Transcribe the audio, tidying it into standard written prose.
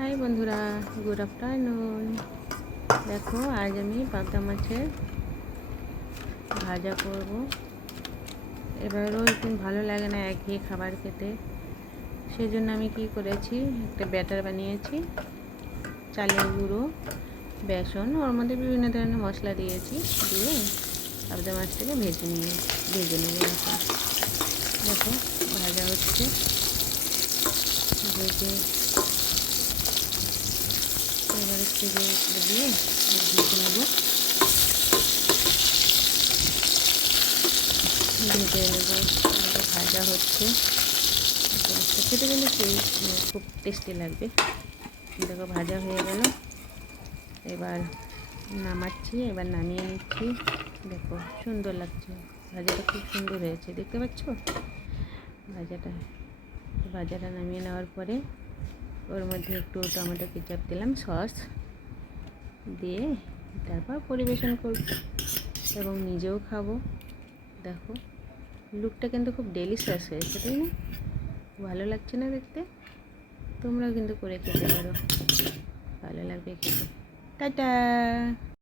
High বন্ধুরা, good afternoon. দেখো আজ আমি পাবদা মাছের ভাজা করব। এবারও একটু ভালো লাগে না একঘেয়ে খাবার খেতে, সেই জন্য আমি কি করেছি, একটা ব্যাটার বানিয়েছি। চালের গুঁড়ো, বেসন, ওর মধ্যে বিভিন্ন ধরনের মশলা দিয়েছি, দিয়ে পাবদা মাছটাকে ভেজে নেব। দেখো ভাজা হচ্ছে, ভেজে এবারে থেকে দিয়ে ভেজে নেব। ভাজা হচ্ছে, খেতে কিন্তু খুব টেস্টি লাগবে। দেখো ভাজা হয়ে গেল, এবার নামাচ্ছি, এবার নামিয়ে নিচ্ছি। দেখো সুন্দর লাগছে, ভাজাটা খুব সুন্দর হয়েছে, দেখতে পাচ্ছ ভাজাটা নামিয়ে নেওয়ার পরে ওর মধ্যে একটু টমেটো কেচাপ দিলাম, সস দিয়ে তারপর পরিবেশন করব এবং নিজেও খাবো। দেখো লুকটা কিন্তু খুব ডেলিশিয়াস হয়েছে, তাই না? ভালো লাগছে না দেখতে? তোমরাও কিন্তু করে খেতে পারো, ভালো লাগবে খেতে। টাটা।